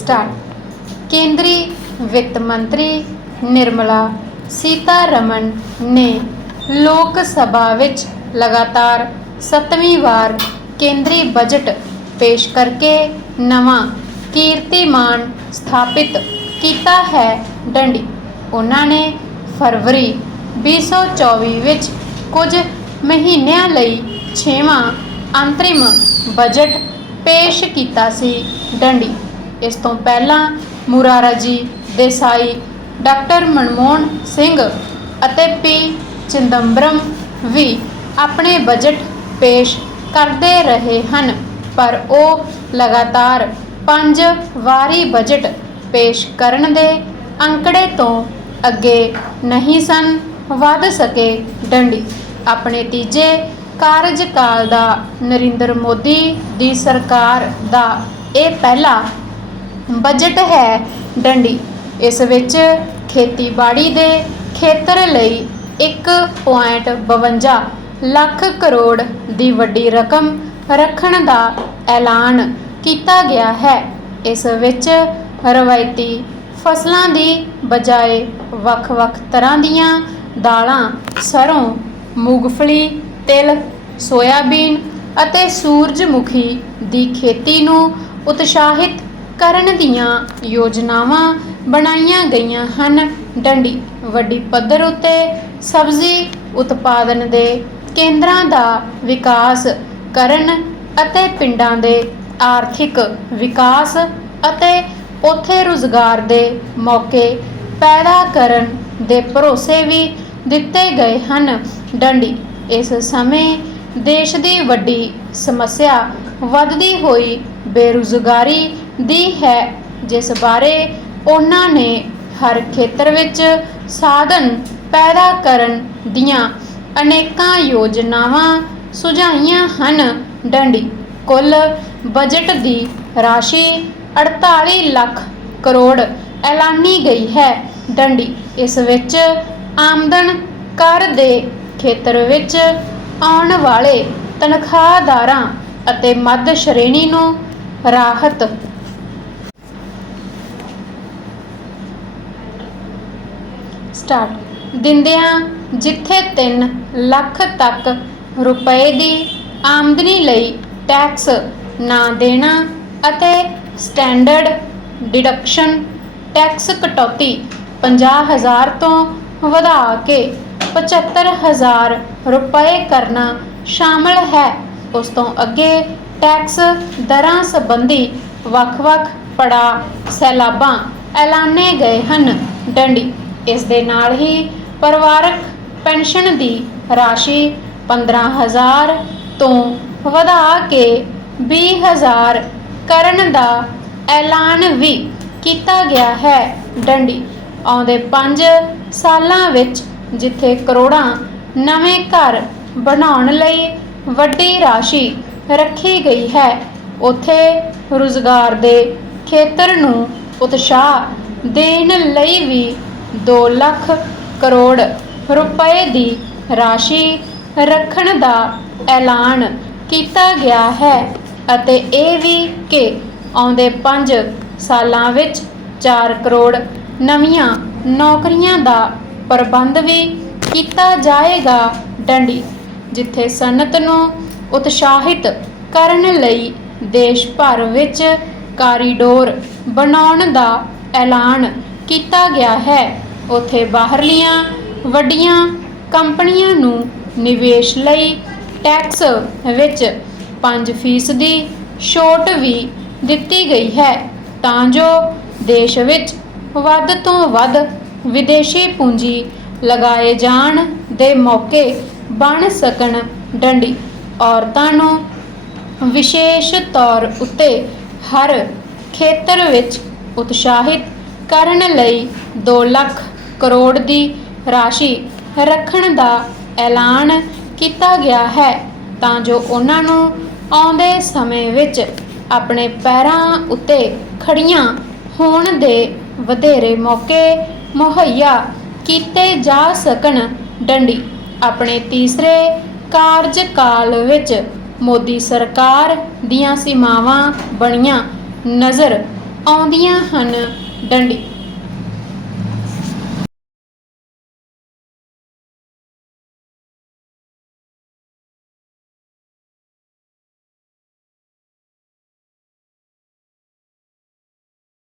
Start. ਕੇਂਦਰੀ ਵਿੱਤ ਮੰਤਰੀ ਨਿਰਮਲਾ ਸੀਤਾਰਮਨ ਨੇ ਲੋਕ ਸਭਾ ਵਿੱਚ ਲਗਾਤਾਰ 7ਵੀਂ ਵਾਰ ਕੇਂਦਰੀ ਬਜਟ ਪੇਸ਼ ਕਰਕੇ ਨਵਾਂ ਕੀਰਤੀਮਾਨ ਸਥਾਪਿਤ ਕੀਤਾ ਹੈ ਡੰਡੀ। ਉਹਨਾਂ ਨੇ ਫਰਵਰੀ 2024 ਵਿੱਚ ਕੁਝ ਮਹੀਨਿਆਂ ਲਈ 6ਵਾਂ ਅੰਤਰਿਮ ਬਜਟ ਪੇਸ਼ ਕੀਤਾ ਸੀ ਡੰਡੀ। ਇਸ ਤੋਂ ਪਹਿਲਾਂ ਮੁਰਾਰਾਜੀ ਦੇਸਾਈ ਡਾਕਟਰ ਮਨਮੋਹਨ ਸਿੰਘ ਅਤੇ ਪੀ ਚਿਦੰਬਰਮ ਵੀ ਆਪਣੇ ਬਜਟ ਪੇਸ਼ ਕਰਦੇ ਰਹੇ ਹਨ, ਪਰ ਉਹ ਲਗਾਤਾਰ ਪੰਜ ਵਾਰੀ ਬਜਟ ਪੇਸ਼ ਕਰਨ ਦੇ ਅੰਕੜੇ ਤੋਂ ਅੱਗੇ ਨਹੀਂ ਸਨ ਵਧ ਸਕੇ ਡੰਡੀ। ਆਪਣੇ ਤੀਜੇ ਕਾਰਜਕਾਲ ਦਾ ਨਰਿੰਦਰ ਮੋਦੀ ਦੀ ਸਰਕਾਰ ਦਾ ਇਹ ਪਹਿਲਾ ਬਜਟ ਹੈ ਡੰਡੀ। ਇਸ ਵਿੱਚ ਖੇਤੀਬਾੜੀ ਦੇ ਖੇਤਰ ਲਈ 1.52 ਲੱਖ ਕਰੋੜ ਦੀ ਵੱਡੀ ਰਕਮ ਰੱਖਣ ਦਾ ਐਲਾਨ ਕੀਤਾ ਗਿਆ ਹੈ। ਇਸ ਵਿੱਚ ਰਵਾਇਤੀ ਫਸਲਾਂ ਦੀ ਬਜਾਏ ਵੱਖ-ਵੱਖ ਤਰ੍ਹਾਂ ਦੀਆਂ ਦਾਲਾਂ ਸਰੋਂ ਮੂੰਗਫਲੀ, ਤਿਲ, ਸੋਇਆਬੀਨ ਅਤੇ ਸੂਰਜਮੁਖੀ ਦੀ ਖੇਤੀ ਨੂੰ ਉਤਸ਼ਾਹਿਤ ਕਰਨ ਦੀਆਂ ਯੋਜਨਾਵਾਂ ਬਣਾਈਆਂ ਗਈਆਂ ਹਨ। ਡੰਡੀ ਵੱਡੀ ਪੱਧਰ ਉੱਤੇ ਸਬਜ਼ੀ ਉਤਪਾਦਨ ਦੇ ਕੇਂਦਰਾਂ ਦਾ ਵਿਕਾਸ ਕਰਨ ਅਤੇ ਪਿੰਡਾਂ ਦੇ ਆਰਥਿਕ ਵਿਕਾਸ ਅਤੇ ਉੱਥੇ ਰੁਜ਼ਗਾਰ ਦੇ ਮੌਕੇ ਪੈਦਾ ਕਰਨ ਦੇ ਭਰੋਸੇ ਵੀ ਦਿੱਤੇ ਗਏ ਹਨ। ਡੰਡੀ ਇਸ ਸਮੇਂ ਦੇਸ਼ ਦੀ ਵੱਡੀ ਸਮੱਸਿਆ ਵੱਧਦੀ ਹੋਈ ਬੇਰੁਜ਼ਗਾਰੀ ਦੀ ਹੈ, ਜਿਸ ਬਾਰੇ ਉਹਨਾਂ ਨੇ ਹਰ ਖੇਤਰ ਵਿੱਚ ਸਾਧਨ ਪੈਦਾ ਕਰਨ ਦੀਆਂ ਅਨੇਕਾਂ ਯੋਜਨਾਵਾਂ ਸੁਝਾਈਆਂ ਹਨ। ਡੰਡੀ, ਕੁੱਲ ਬਜਟ ਦੀ ਰਾਸ਼ੀ 48 ਲੱਖ ਕਰੋੜ ਐਲਾਨੀ ਗਈ ਹੈ। ਡੰਡੀ, ਇਸ ਵਿੱਚ ਆਮਦਨ ਕਰ ਦੇ ਖੇਤਰ ਵਿੱਚ ਆਉਣ ਵਾਲੇ ਤਨਖਾਹਦਾਰਾਂ ਅਤੇ ਮੱਧ ਸ਼੍ਰੇਣੀ ਨੂੰ ਰਾਹਤ ਸਟਾਰਟ ਦਿੰਦਿਆਂ ਜਿੱਥੇ 3 ਲੱਖ ਤੱਕ ਰੁਪਏ ਦੀ ਆਮਦਨੀ ਲਈ ਟੈਕਸ ਨਾ ਦੇਣਾ ਅਤੇ ਸਟੈਂਡਰਡ ਡਿਡਕਸ਼ਨ ਟੈਕਸ ਕਟੌਤੀ 50000 ਤੋਂ ਵਧਾ ਕੇ 75000 ਰੁਪਏ ਕਰਨਾ ਸ਼ਾਮਲ ਹੈ, ਉਸ ਤੋਂ ਅੱਗੇ ਟੈਕਸ ਦਰਾਂ ਸੰਬੰਧੀ ਵੱਖ-ਵੱਖ ਪੜਾ ਸੈਲਾਬਾਂ ਐਲਾਨੇ ਗਏ ਹਨ। ਡੰਡੀ ਇਸ ਦੇ ਨਾਲ ਹੀ ਪਰਿਵਾਰਕ ਪੈਨਸ਼ਨ ਦੀ ਰਾਸ਼ੀ 15000 ਤੋਂ ਵਧਾ ਕੇ 20000 ਕਰਨ ਦਾ ਐਲਾਨ ਵੀ ਕੀਤਾ ਗਿਆ ਹੈ। ਡੰਡੀ, ਆਉਂਦੇ 5 ਸਾਲਾਂ ਵਿੱਚ ਜਿੱਥੇ ਕਰੋੜਾਂ ਨਵੇਂ ਘਰ ਬਣਾਉਣ ਲਈ ਵੱਡੀ ਰਾਸ਼ੀ ਰੱਖੀ ਗਈ ਹੈ, ਉੱਥੇ ਰੁਜ਼ਗਾਰ ਦੇ ਖੇਤਰ ਨੂੰ ਉਤਸ਼ਾਹ ਦੇਣ ਲਈ ਵੀ 2 ਲੱਖ ਕਰੋੜ ਰੁਪਏ ਦੀ ਰਾਸ਼ੀ ਰੱਖਣ ਦਾ ਐਲਾਨ ਕੀਤਾ ਗਿਆ ਹੈ ਅਤੇ ਇਹ ਵੀ ਕਿ ਆਉਂਦੇ 5 ਸਾਲਾਂ ਵਿੱਚ 4 ਕਰੋੜ ਨਵੀਆਂ ਨੌਕਰੀਆਂ ਦਾ ਪ੍ਰਬੰਧ ਵੀ ਕੀਤਾ ਜਾਏਗਾ ਡੰਡੀ, ਜਿੱਥੇ ਸਨਅਤ ਨੂੰ ਉਤਸ਼ਾਹਿਤ ਕਰਨ ਲਈ ਦੇਸ਼ ਭਰ ਵਿੱਚ ਕਾਰੀਡੋਰ ਬਣਾਉਣ ਦਾ ਐਲਾਨ ਕੀਤਾ ਗਿਆ ਹੈ। ਉੱਥੇ ਬਾਹਰਲੀਆਂ ਵੱਡੀਆਂ ਕੰਪਨੀਆਂ ਨੂੰ ਨਿਵੇਸ਼ ਲਈ ਟੈਕਸ ਵਿੱਚ 5% ਦੀ ਛੋਟ ਵੀ ਦਿੱਤੀ ਗਈ ਹੈ। ਤਾਂ ਜੋ ਦੇਸ਼ ਵਿੱਚ ਵੱਧ ਤੋਂ ਵੱਧ ਵਿਦੇਸ਼ੀ ਪੂੰਜੀ ਲਗਾਏ ਜਾਣ ਦੇ ਮੌਕੇ ਬਣ ਸਕਣ ਡੰਡੀ। ਔਰਤਾਂ ਨੂੰ ਵਿਸ਼ੇਸ਼ ਤੌਰ ਉੱਤੇ ਹਰ ਖੇਤਰ ਵਿੱਚ ਉਤਸ਼ਾਹਿਤ ਕਰਨ ਲਈ 2 ਲੱਖ ਕਰੋੜ ਦੀ ਰਾਸ਼ੀ ਰੱਖਣ ਦਾ ਐਲਾਨ ਕੀਤਾ ਗਿਆ ਹੈ, ਤਾਂ ਜੋ ਉਹਨਾਂ ਨੂੰ ਆਉਂਦੇ ਸਮੇਂ ਵਿੱਚ ਆਪਣੇ ਪੈਰਾਂ ਉੱਤੇ ਖੜੀਆਂ ਹੋਣ ਦੇ ਵਧੇਰੇ ਮੌਕੇ ਮੁਹੱਈਆ ਕੀਤੇ ਜਾ ਸਕਣ। ਡੰਡੀ ਆਪਣੇ ਤੀਸਰੇ ਕਾਰਜਕਾਲ ਵਿੱਚ ਮੋਦੀ ਸਰਕਾਰ ਦੀਆਂ ਸੀਮਾਵਾਂ ਬਣੀਆਂ ਨਜ਼ਰ ਆਉਂਦੀਆਂ ਹਨ। ਡੰਡੀ